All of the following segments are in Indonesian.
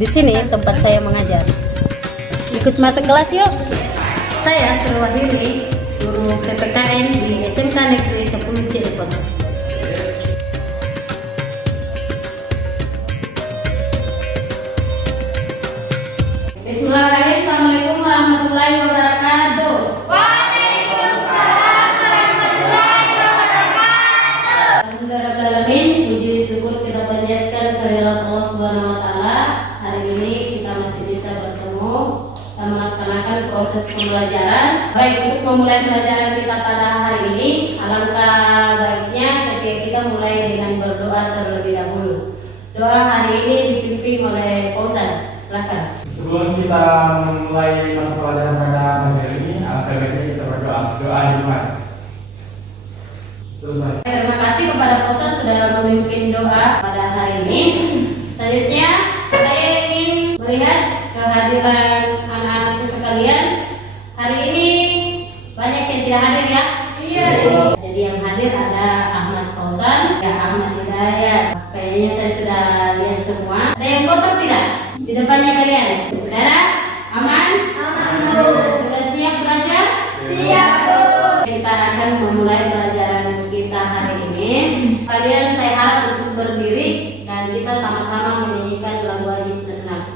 Di sini tempat saya mengajar. Ikut masuk kelas yuk. Saya Surwahili, guru PPKN di SMK Negeri 10 Cirebon. Bismillahirrahmanirrahim. Assalamualaikum warahmatullahi wabarakatuh. Waalaikumsalam warahmatullahi wabarakatuh. Alhamdulillahirrahmanirrahim. Puji syukur kita panjatkan kehadirat Allah Subhanahu wa taala. Hari ini kita masih bisa bertemu dan melaksanakan proses pembelajaran. Baik, untuk memulai pembelajaran kita pada hari ini, alangkah baiknya ketika kita mulai dengan berdoa terlebih dahulu. Doa hari ini dipimpin oleh Pak Ustaz. Silakan. Sebelum kita memulai mata pelajaran pada materi ini, alangkah baiknya kita berdoa. Doa Jumat. Selesai. Terima kasih kepada Pak Ustaz sudah memimpin doa pada hari ini. Selanjutnya, saya ingin melihat kehadiran anak-anakku sekalian. Hari ini banyak yang tidak hadir ya? Iya. Jadi yang hadir ada Ahmad Kausan, ya Ahmad Hidayat. Kayaknya saya sudah lihat semua. Ada yang kotor tidak? Di depannya kalian. Saudara, aman? Aman, Bu. Sudah siap belajar? Siap, Bu. Kita akan memulai pelajaran kita hari ini. Kalian saya harap untuk berdiri dan kita sama-sama menyanyikan lagu wajib senang.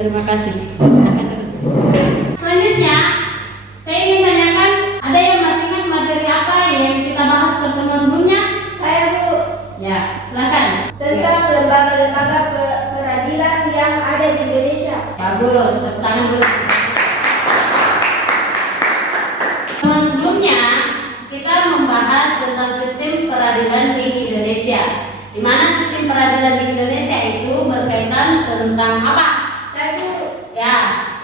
Terima kasih. Selanjutnya, saya ingin tanyakan, ada yang masih ingat materi apa yang kita bahas pertemuan sebelumnya? Saya, Bu. Ya, silakan. Tentang lembaga-lembaga peradilan yang ada di Indonesia. Bagus, tepuk tangan dulu. Pertemuan sebelumnya, kita membahas tentang sistem peradilan di Indonesia. Di mana sistem peradilan di Indonesia itu berkaitan tentang apa? Saya, Bu. Ya,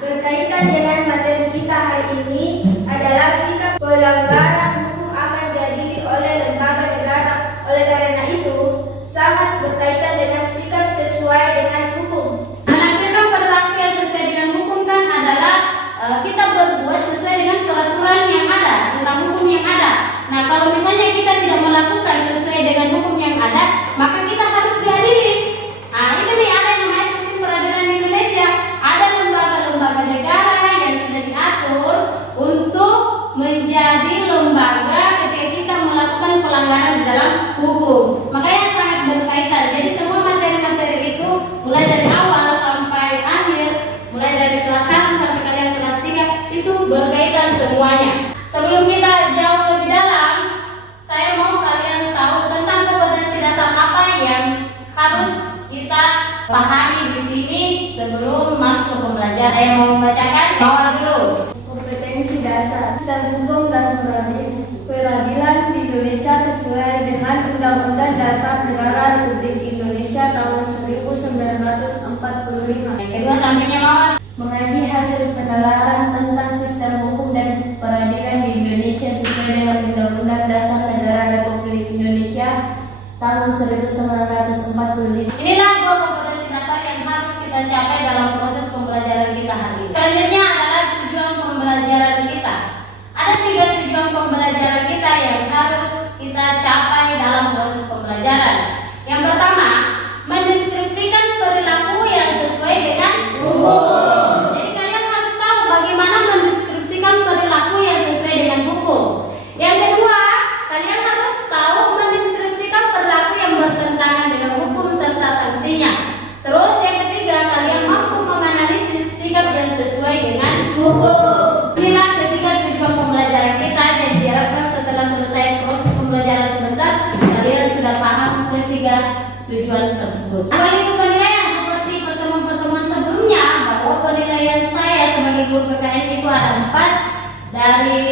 Berkaitan dengan materi kita hari ini adalah sikap pelanggaran hukum akan diadili oleh lembaga negara. Oleh karena itu, sangat berkaitan dengan sikap sesuai dengan hukum. menakdirkan perilaku yang sesuai dengan hukum kan adalah kita berbuat sesuai dengan peraturan yang ada, tentang hukum yang ada. Nah, kalau misalnya kita tidak melakukan sesuai dengan hukum yang ada, maka kita harus diadili. Nah, itu nih ada yang namanya sistem peradilan di Indonesia. Ada lembaga-lembaga negara yang sudah diatur untuk menjadi lembaga ketika kita melakukan pelanggaran di dalam hukum. Makanya sangat berkaitan. Jadi semua materi-materi itu mulai dari awal sampai akhir, mulai dari kelas 1 sampai kalian kelas 3 itu berkaitan semuanya. Sebelum kita jauh lebih dalam, saya mau kalian tahu tentang kompetensi dasar apa yang harus kita pahami di sini sebelum masuk ke pembelajaran. Saya mau membacakan bawah dulu. Kompetensi dasar sistem hukum dan peradilan di Indonesia sesuai dengan Undang-Undang Dasar Negara Republik Indonesia tahun 1945. Yang kedua sampingnya bawah. Mengaji hasil penelaaran tentang sistem hukum dan peradilan di Indonesia sesuai dengan Undang-Undang Dasar Negara Republik Indonesia tahun 1945. Inilah dua kompetensi dasar yang harus kita capai dalam proses pembelajaran kita hari ini. Selanjutnya adalah tujuan pembelajaran kita. Ada 3 tujuan pembelajaran kita yang harus kita capai dalam proses pembelajaran. Yang pertama, mendeskripsikan perilaku yang sesuai dengan hukum. Jadi kalian harus tahu bagaimana mendeskripsikan perilaku yang sesuai dengan hukum. Yang kedua, kalian harus tahu mendeskripsikan perilaku yang bertentangan dengan hukum serta sanksinya. Terus yang ketiga, kalian mampu menganalisis sikap yang sesuai dengan hukum. Inilah ketiga tujuan pembelajaran kita yang diharapkan setelah selesai proses pembelajaran bagi guru PKN itu ada 4. Dari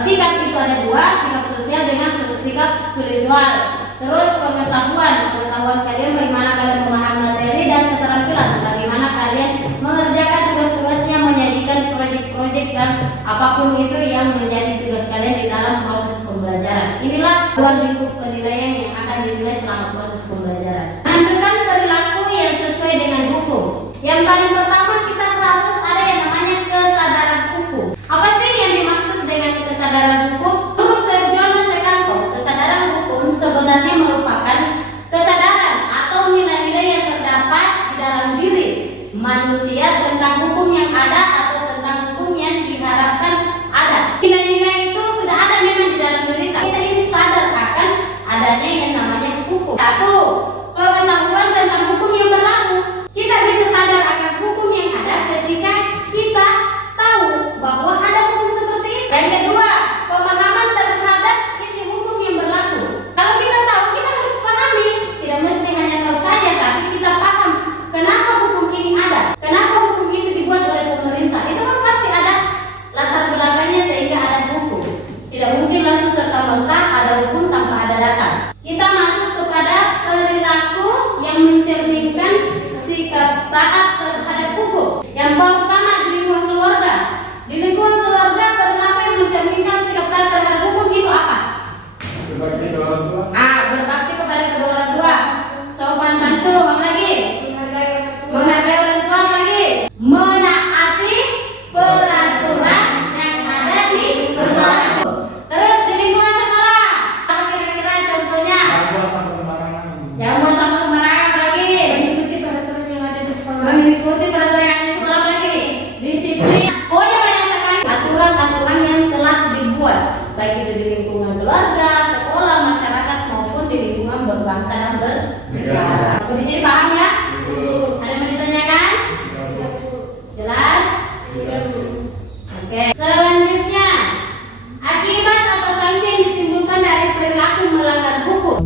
sikap itu ada 2, sikap sosial dengan sikap spiritual. Terus pengetahuan kalian bagaimana kalian memahami materi, dan keterampilan bagaimana kalian mengerjakan tugas-tugasnya, menyajikan proyek-proyek dan apapun itu yang menjadi tugas kalian di dalam proses pembelajaran. Inilah ruang lingkup penilaian yang akan dinilai selama proses pembelajaran. Ambilkan perilaku yang sesuai dengan hukum. Yang paling pertama kita harus ada yang namanya kesadaran hukum. Apa sih yang dimaksud dengan kesadaran hukum? Menurut Serjono Sekanto, kesadaran hukum sebenarnya merupakan kesadaran atau nilai-nilai yang terdapat di dalam diri manusia tentang hukum yang ada atau tentang hukum yang diharapkan ada. Nilai-nilai itu sudah ada memang di dalam diri kita. Kita ini sadar akan adanya yang namanya hukum. 1. Pengetahuan tentang hukum yang berlaku. Kita bisa sadar akan hukum yang ada ketika kita tahu bahwa ada hukum seperti itu. Yang kedua, pemahaman terhadap isi hukum yang berlaku. Kalau kita tahu, kita harus pahami. Tidak mesti hanya tahu saja, tapi kita paham kenapa hukum ini ada, kenapa hukum itu dibuat oleh pemerintah. Itu kan pasti ada latar belakangnya sehingga ada hukum. Tidak mungkin langsung serta-merta ada hukum tanpa ada dasar. Kita masuk kepada perilaku yang mencerminkan sikap taat terhadap hukum. Yang pertama, di lingkungan keluarga. Di lingkungan keluarga, perilaku yang mencerminkan sikap taat terhadap hukum itu apa? Berbakti kepada orang tua. Berbakti kepada kedua orang tua. Sopan santun, apa lagi? Menghargai orang tua, apa lagi? Menaati peraturan yang ada di keluarga. Terus di lingkungan sekolah, apa kira-kira contohnya? Jangan buang sampah sembarangan, apa lagi? Mengikuti peraturan yang ada di sekolah. Apa lagi? Disiplin. Pokoknya banyak sekali aturan-aturan yang telah dibuat, baik itu di lingkungan keluarga, sekolah, masyarakat maupun di lingkungan berbangsa dan bernegara. Di sini paham ya? Ada yang mau ditanyakan? Jelas? Oke. Selanjutnya, akibat atau sanksi yang ditimbulkan dari perilaku melanggar hukum.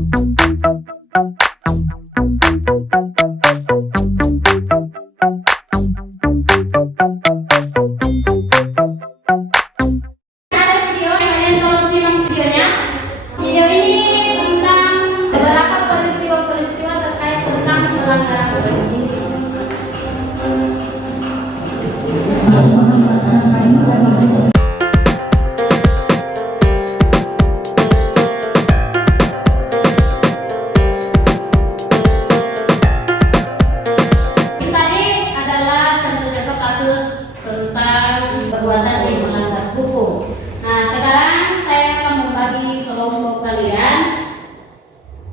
Ada video, kalian tolong simak videonya. Video ini tentang beberapa peristiwa-peristiwa terkait tentang pelanggaran hukum. Tadi adalah contoh-contoh kasus tentang perbuatan yang melanggar hukum. Nah, sekarang saya akan membagi kelompok kalian.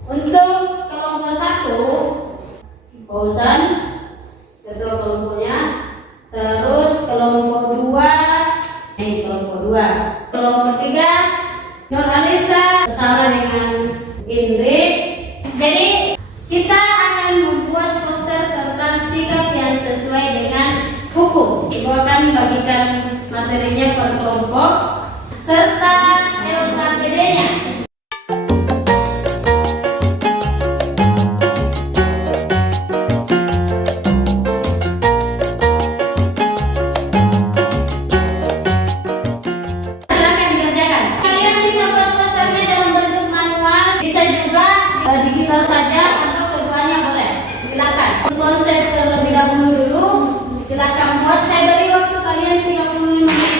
Untuk kelompok 1, Fauzan, ketua kelompoknya. Terus kelompok 2, kelompok 2. Kelompok 3, Nurhalisa bersama dengan Indri. Jadi kita akan membuat poster tentang sikap yang sesuai dengan hukum. Ibu akan bagikan materinya per kelompok serta LKPD-nya. Silakan dikerjakan. Kalian bisa buat posternya dalam bentuk manual, bisa juga digital saja atau keduanya boleh. Silakan. Konsep terlebih dahulu dulu. Silakan buat. Saya beri waktu kalian 35 menit.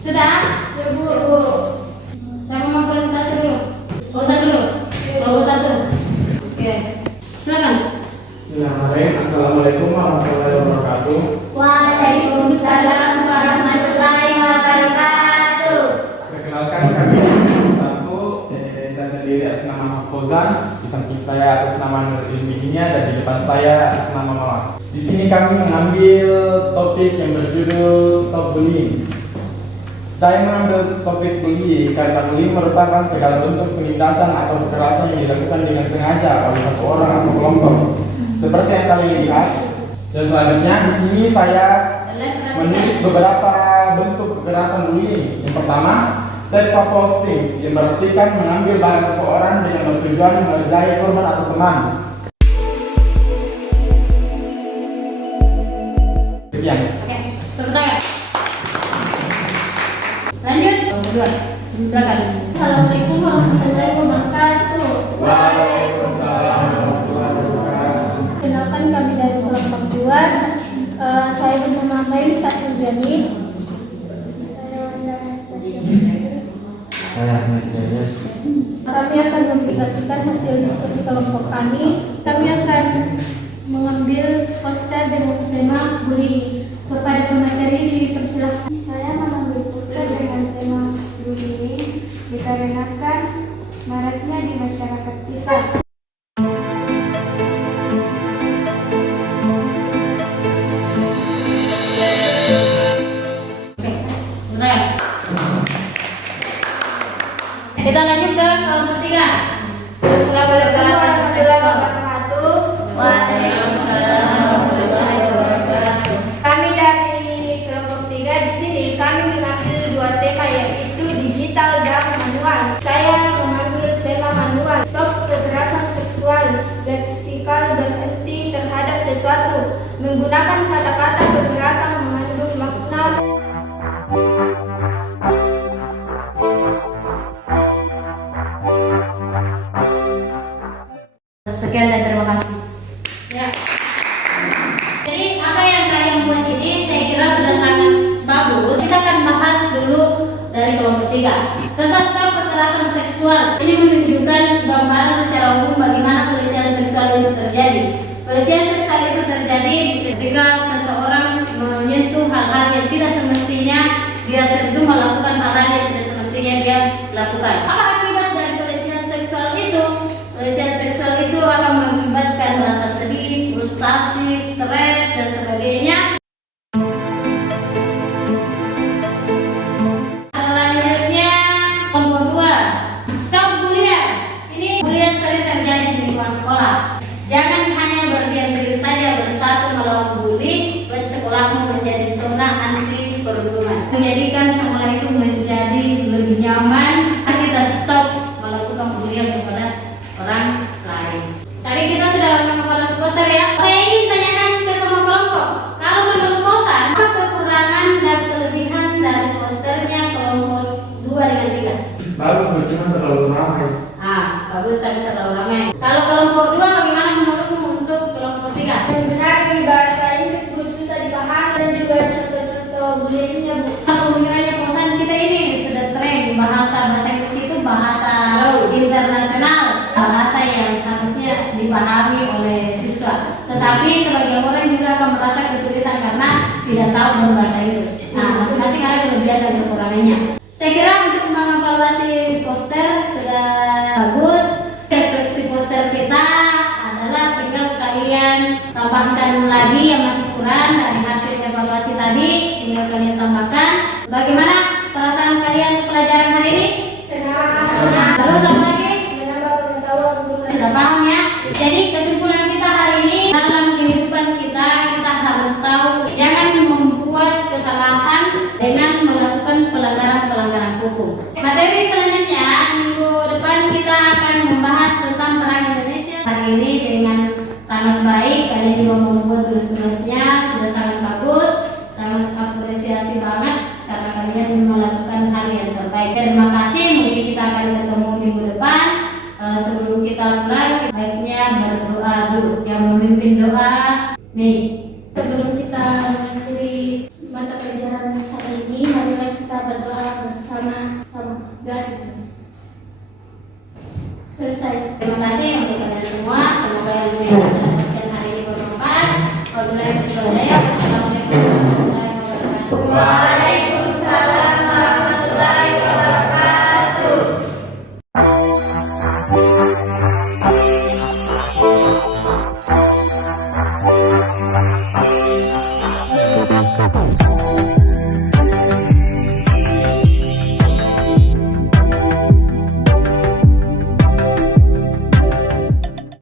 Sudah? Ya, Bu. Saya mau presentasi dulu. Fauzan dulu. Kelompok 1. Oke. Silakan. Bismillahirrahmanirrahim. Assalamualaikum warahmatullahi wabarakatuh. Waalaikumsalam warahmatullahi wabarakatuh. Perkenalkan kami satu, saya sendiri atas nama Fauzan, di samping saya atas nama Nur Ilmihinya, dan di depan saya atas nama Mawar. Di sini kami mengambil topik yang berjudul Stop Bullying. Saya mengambil topik bullying karena bullying merupakan segala bentuk penindasan atau kekerasan yang dilakukan dengan sengaja oleh satu orang atau kelompok. Seperti yang kalian lihat. Dan selanjutnya di sini saya menulis beberapa bentuk kekerasan bullying. Yang pertama, terpa posting, yang berartikan mengambil barang seseorang dengan bertujuan mengerjai korban atau teman. Sekian. Oke, tepuk tangan. Lanjut. Kedua. Silakan. Assalamualaikum warahmatullahi wabarakatuh. Waalaikumsalam warahmatullahi wabarakatuh. Kenalkan kami dari kelompok 2. Saya bernama Main Satyajani. Kami akan mempublikasikan hasil diskusi kelompok kami. Kami akan mengambil poster dengan tema bullying. Kepada pemateri dipersilakan. Saya mengambil poster dengan tema bullying dikarenakan maraknya di masyarakat kita. Oke, benar. Kita lanjut ke kelompok 3. Assalamualaikum warahmatullahi wabarakatuh. Waalaikumsalam warahmatullahi wabarakatuh. Kami dari kelompok 3 di sini kami mengambil 2 tema yaitu digital dan manual. Saya mengambil tema manual. Stop kekerasan seksual. Leksikal berarti terhadap sesuatu. Menggunakan kata-kata kekerasan mengandung makna. Sekian dan terima kasih. Ya. Jadi apa yang kalian buat ini saya kira sudah sangat bagus. Kita akan bahas dulu dari kelompok 3 tentang stop kekerasan seksual. Ini menunjukkan gambaran secara umum bagaimana pelecehan seksual itu terjadi. Pelecehan seksual itu terjadi ketika seseorang menyentuh hal-hal yang tidak semestinya dia sentuh, melakukan hal-hal yang tidak semestinya dia lakukan. Apa akibat dari pelecehan seksual itu? Pelecehan seksual itu akan mengakibatkan rasa sedih, frustasi, stres, dan sebagainya. Selanjutnya, kelompok 2, stop bullying. Ini bullying sering terjadi di lingkungan sekolah. Jangan hanya berdiam diri saja bersatu melawan bully, buat sekolahmu menjadi zona anti perundungan. Menjadikan sekolah itu menjadi lebih nyaman. Kita stop melakukan bullying kepada orang lain. Tadi kita sudah mengevaluasi poster ya. Saya ingin tanyakan ke semua kelompok. Kalau menurut Posan, apa kekurangan dan kelebihan dari posternya kelompok 2 dengan 3? Bagus, cuma terlalu ramai. Bagus tapi terlalu ramai. Kalau kelompok 2 bagaimana menurutmu untuk kelompok 3? Yang benar di bahasa Inggris susah dipahami dan juga contoh-contoh bullyingnya bu. Pemikirannya Posan kita ini sudah keren. Bahasa Inggris itu bahasa internasional, bahasa yang harusnya dipahami oleh siswa. Tetapi sebagian orang juga akan merasa kesulitan karena tidak tahu berbahasa itu. Masing-masing ada kelebihan dan kekurangannya. Saya kira untuk mengevaluasi poster sudah bagus. Refleksi poster kita adalah tinggal kalian tambahkan lagi yang masih kurang dari hasil evaluasi tadi, tinggal kalian tambahkan. Bagaimana perasaan kalian pelajaran hari ini? Senang. Terus apa lagi? Menambah pengetahuan untuk Sudah paham ya? Jadi kesimpulan kita hari ini, dalam kehidupan kita harus tahu jangan membuat kesalahan dengan melakukan pelanggaran-pelanggaran hukum. Materi selanjutnya minggu depan kita akan membahas tentang perang Indonesia. Hari ini dengan sangat baik, kalian juga membuat tulis-tulisnya sudah sangat bagus, sangat apresiasi banget karena kalian melakukan hal yang terbaik. Terima kasih, mungkin kita akan ketemu minggu depan. Sebelum kita mulai, baiknya berdoa dulu. Yang memimpin doa, Mei. Sebelum kita mengakhiri mata pelajaran hari ini, marilah kita berdoa bersama-sama. Selesai. Terima kasih untuk kalian semua. Semoga yang mendapatkan hari ini bermanfaat. Wabillahi taufiq. Wassalamualaikum warahmatullahi wabarakatuh. Waalaikumsalam warahmatullahi wabarakatuh.